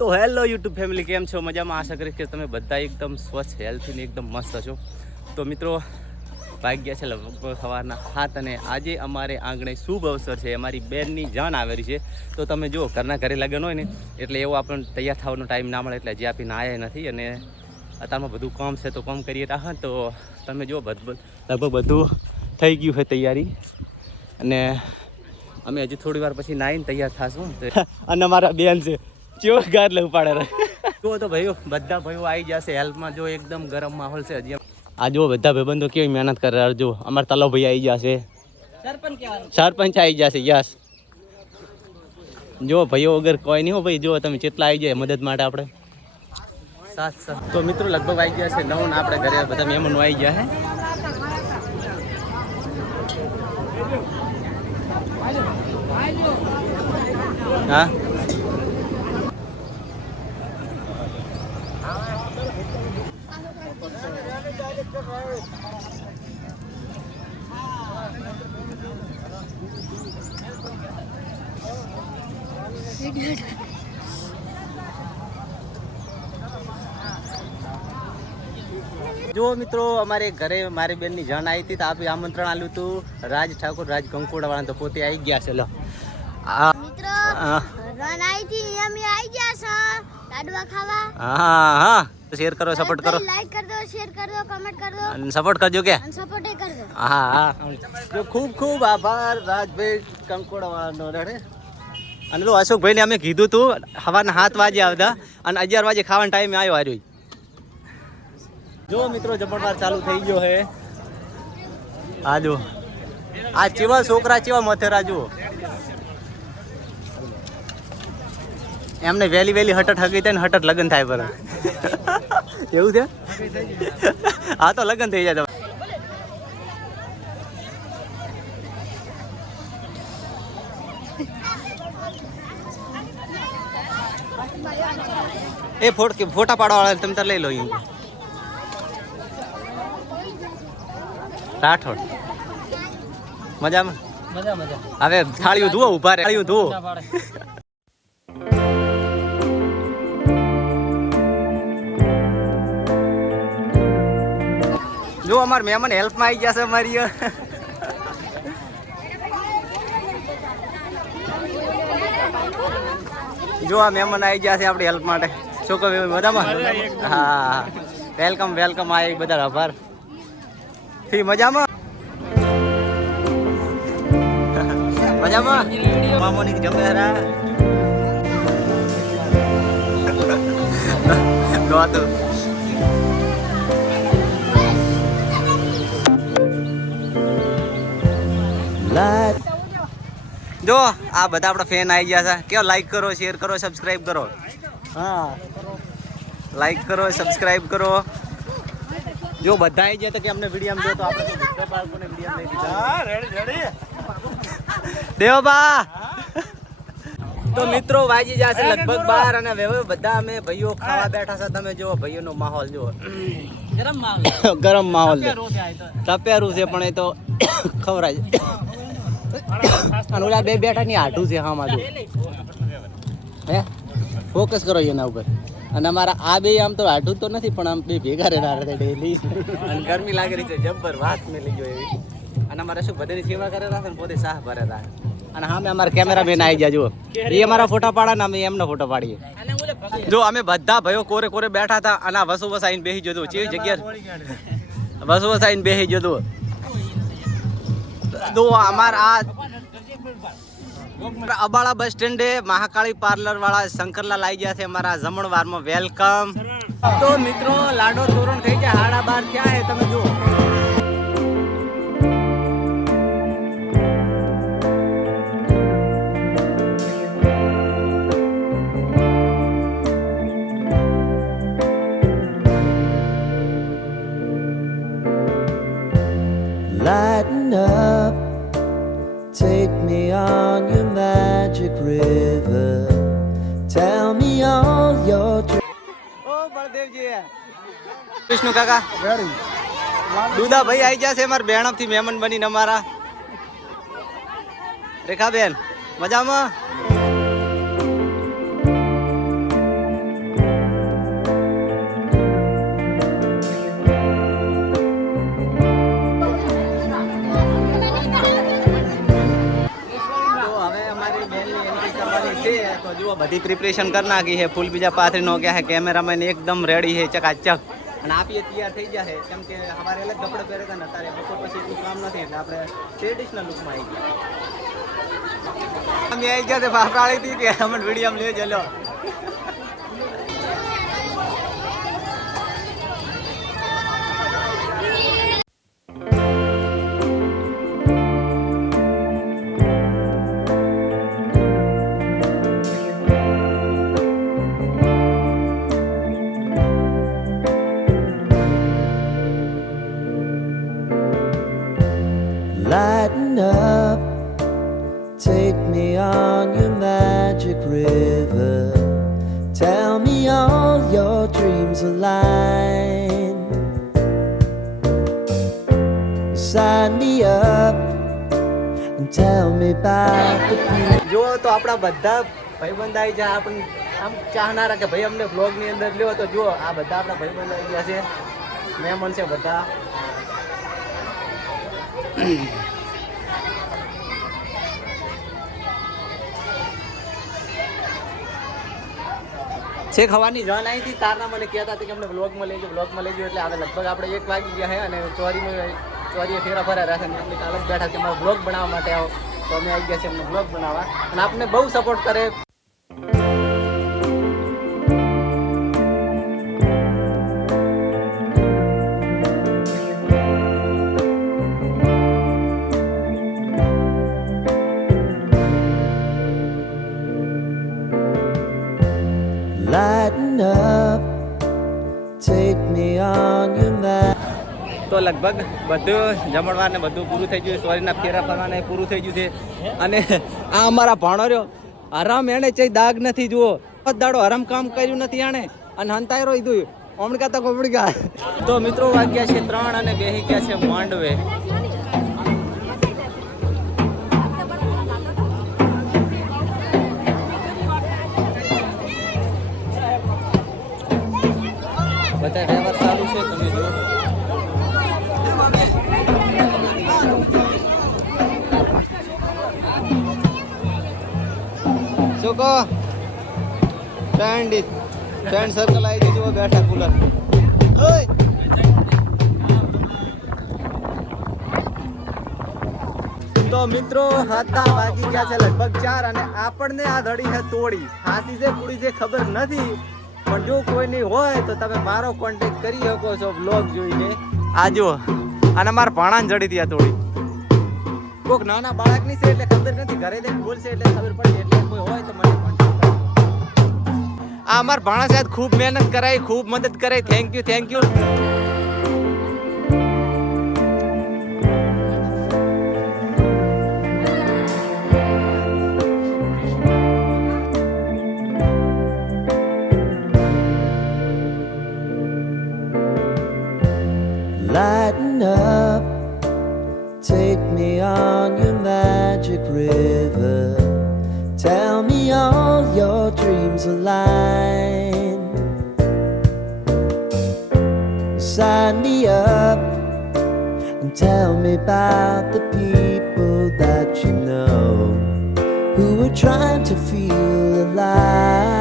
તો hello YouTube family, કેમ છો? મજામાં? આશા કરીશ કે તમે બધા એકદમ સ્વચ્છ, હેલ્થી ને એકદમ મસ્ત છો. તો મિત્રો, ભાગ્યા છે લગભગ સવારના 7 અને આજે અમારે આંગણે શુભ અવસર છે. અમારી બેનની જાન આવેલી છે. તો તમે જો ઘરના ઘરે લગ્ન હોય ને એટલે એવો આપણને તૈયાર થવાનો ટાઈમ ના મળે, એટલે જે આપીને આવ્યા નથી. અને અત્યારમાં બધું કામ છે તો કામ કરીએ રહ્યા. તો તમે જો લગભગ બધું થઈ ગયું છે તૈયારી. અને અમે હજી થોડી વાર પછી નાહીને તૈયાર થશું. અને અમારા બેન છે ચેવો ગાર લઉં પાડે રહે. જો તો ભાઈઓ બધા ભાઈઓ આવી જશે હેલ્પમાં. જો એકદમ ગરમ માહોલ છે હજી. આ જો બધા ભાઈબંધો કેવી મહેનત કરે. જો અમારા તલો ભાઈ આવી જશે, સરપંચ આવી જશે. યસ, જો ભાઈઓ વગર કોઈ નહીં હો ભાઈ. જો તમે કેટલા આવી જાય મદદ માટે આપણે. તો મિત્રો લગભગ આવી ગયા છે 9 ને આપણે ઘરે બધા મહેમાનો આવી ગયા છે. હા, જો મિત્રો અમારે ઘરે મારી બેનની જાન આવી હતી તો આપી આમંત્રણ આપ્યું હતું રાજ ઠાકોર, રાજ કંકોડા વાળા. તો પોતે આવી ગયા છે. લો મિત્રો રન આવી હતી, અમે આવી ગયા છે લાડવા ખાવા. હા હા, શેર કરો, સપોર્ટ કરો, લાઈક કરી દો, શેર કરી દો, કમેન્ટ કરી દો અને સપોર્ટ કરજો કે સપોર્ટ કરી દો. હા હા. જો ખૂબ ખૂબ આભાર રાજભાઈ કંકોડા વાળાનો રડે. અને તો અશોકભાઈ ને અમે કીધું હતું સવારના 7 વાગે આવતા અને 11 વાગે ખાવાનો ટાઈમે આવ્યો હાર્યો. જો મિત્રો જબરવાર ચાલુ થઈ ગયો હે. હા જો આ ચેવા છોકરા ચેવા મથેરા જુઓ. એમને વહેલી વહેલી હટટ હગી થાય ને હટટ લગ્ન થાય પર એવું છે. હા તો લગ્ન થઈ જાય. એ ફોટા પાડવા વાળા તમે તાર લઈ લો. રાઠોડ મજામાં? હવે થાળીઓ ધુઓ, ઉભા રહે થાળીઓ ધુઓ. જો અમાર મહેમાન હેલ્પમાં આવી ગયા છે અમારી. જો આ મહેમાન આવી ગયા છે આપણી હેલ્પ માટે. શું કહો મજામાં? હા, વેલકમ વેલકમ. આ એક બધા આભાર. મજામાં? મજામાં મામોની જમેરા ગોતું. જો આ બધા આપણા ફેન આવી ગયા છે. કેવો લાઈક કરો, શેર કરો, સબસ્ક્રાઈબ કરો. હા, લાઈક કરો, સબસ્ક્રાઈબ કરો. જો બધા આવી ગયા તો કે અમને વિડીયો જો તો આપણે બાળકોને વિડીયો લઈ દીધા. રેડી દેવબા. તો મિત્રો વાજી જશે લગભગ 12 અને હવે બધા અમે ભાઈઓ ખાવા બેઠા છે. તમે જો ભાઈઓનો માહોલ જો ગરમ માહોલ છે. તપેરું છે પણ એ તો ખવરાય. અને ઓલા બે બેઠા ની આઠું છે. હા મારું હે ફોકસ કરો એના ઉપર. અને અમારા આ બે આમ તો આઠું તો નથી પણ આમ બે ભેગા રહેતા ડેલી. અને ગરમી લાગી રહી છે જબ્બર, વાત મેલી ગયો એવી. અને અમારે શું બધાની સેવા કરેલા છે ને પોતે સાહ ભરેલા. અને સામે અમારા કેમેરામેન આવી ગયા. જુઓ એ અમારા ફોટા પાડા ને અમે એમનો ફોટો પાડીએ. જો અમે બધા ભાઈઓ કોરે કોરે બેઠા હતા અને આ વસુ આવીને બેસી જતું. ચેવી જગ્યા વસુ આવીને બેસી જતું. તો અમારા આ અબાળા બસ સ્ટેન્ડે મહાકાળી પાર્લર વાળા શંકરલાલ આવી ગયા છે અમારા જમણવારમાં. વેલકમ. તો મિત્રો લાડો તોરણ થઈ જાય 12:30 ક્યાં હે તમે જુઓ. Lighten up, take me on your magic river, tell me all your dreams. ઓ બળદેવજી, વિષ્ણુ કાકા દુદા ભાઈ આવી ગયા છે અમારા બેણપ થી મહેમાન બનીને. અમારા રેખાબેન મજામાં? બધી પ્રિપરેશન કરી નાખી છે, ફૂલ બીજા પાથરી નો ગયા છે, કેમેરામેન એકદમ રેડી છે ચકાચક, અને આપીએ તૈયાર થઈ ગયા છે, કેમ કે અમારે અલગ કપડે પહેરે હતા ને અત્યારે બપોર પછી એટલું કામ નથી એટલે આપણે ટ્રેડિશનલ લુકમાં આવી ગયા. અમે આવી ગયા બાપરાળી હતી કે અમે વિડીયો લઈ ચલો. Lighten up, take me on your magic river. Tell me all your dreams align. Sign me up and tell me about the beauty. જો તો આપણા બધા ભાઈબંધ આવી જાય, આપણને આમ ચાહનારા કે ભાઈ અમને બ્લોગની અંદર લ્યો, તો જો આ બધા આપણા ભાઈબંધ આવી ગયા છે, મહેમાન છે બધા. છે ખવાની જાન આવી હતી તારના મને કહેતા હતા કે અમને બ્લોગમાં લેજો એટલે હવે લગભગ આપણે 1 વાગી ગયા છે અને ચોરીએ ફેરા ફરા રહ્યા છે અને આપણે કાલે જ બેઠા કે અમારો બ્લોગ બનાવવા માટે આવો, તો અમે આવી ગયા છે અમને બ્લોગ બનાવવા, અને આપને બહુ સપોર્ટ કરે. Lighten up, take me on your map. તો લગભગ બધું જમણવાર ને બધું પૂરું થઈ ગયું, સોરીના ફેરા ફરવાને પૂરું થઈ ગયું છે, અને આ અમારા ભાણો રહ્યો હરામ, એને ચઈ દાગ નથી, જુઓ દાડો હરામ કામ કર્યું નથી આણે, અને હંતાઈ રહ્યો ઈધું ઓમણકા તો કોમણકા. તો મિત્રો વાગ્યા છે 3 અને બેહી ગયા છે માંડવે. બધા ડ્રાઈવર ચાલુ છે, તમે જો. શું કહો ફ્રેન્ડ સર્કલ આવી દીધું બેઠા કુલર. તો મિત્રો હતા વાગી ગયા છે લગભગ 4 અને આપણને આ ધડી છે તોડી, હાસી છે પૂરી છે ખબર નથી, પણ જો કોઈની હોય તો તમે મારો કોન્ટેક્ટ કરી શકો છો બ્લોગ જોઈને. આ જો અને મારા ભાણાને જડી હતી આ તોડી, કોઈક નાના બાળકની છે એટલે ખબર નથી, ઘરે જઈને બોલશે એટલે ખબર પડી, એટલે કોઈ હોય તો મને કોન્ટેક્ટ કરો. આ અમારા ભાણા સાહેબ ખૂબ મહેનત કરાઈ, ખૂબ મદદ કરાઈ, thank you. Lighten up, take me on your magic river. Tell me all your dreams align. Sign me up and tell me about the people that you know who are trying to feel alive.